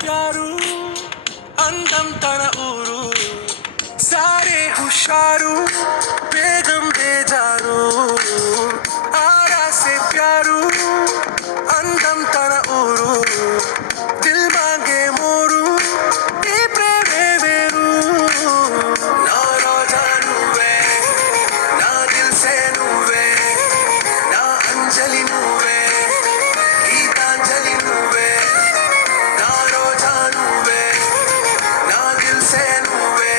ప్యారు అందం తన ఊరు సారే హుషారు బేగం బేజారు ఆరా సే ప్యారు అందం తన ఊరు దిల్ మాంగే మోరు ఈ ప్రేమే వేరు నా రోజా నువ్వే నా దిల్ సే నువ్వే నా అంజలి నువ్వే గీతాంజలి నువ్వే నా రోజా నువ్వే నా దిల్ సే నువ్వే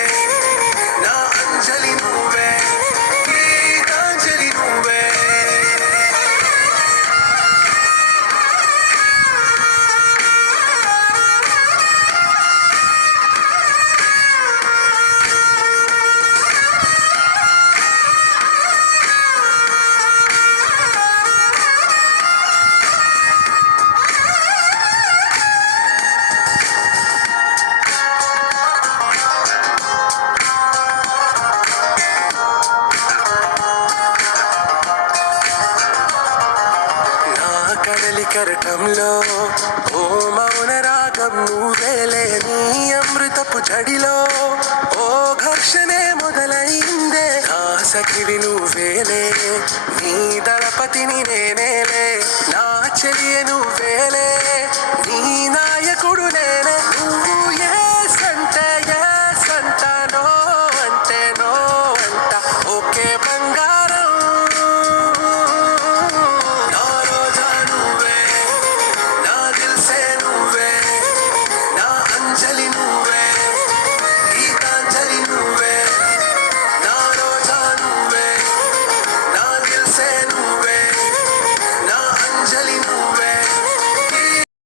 నా అంజలి నువ్వే గీతాంజలి నువ్వే కడలి కరటంలో ఓ మౌన రాగం నువ్వేలే నీ అమృతపు జడిలో ఓ ఘర్షణే మొదలైందే నా సఖివి నువ్వేలే నీ దళపతిని నేనేలే నా చెలియ నువ్వేలే నీ నాయకుడు నేనే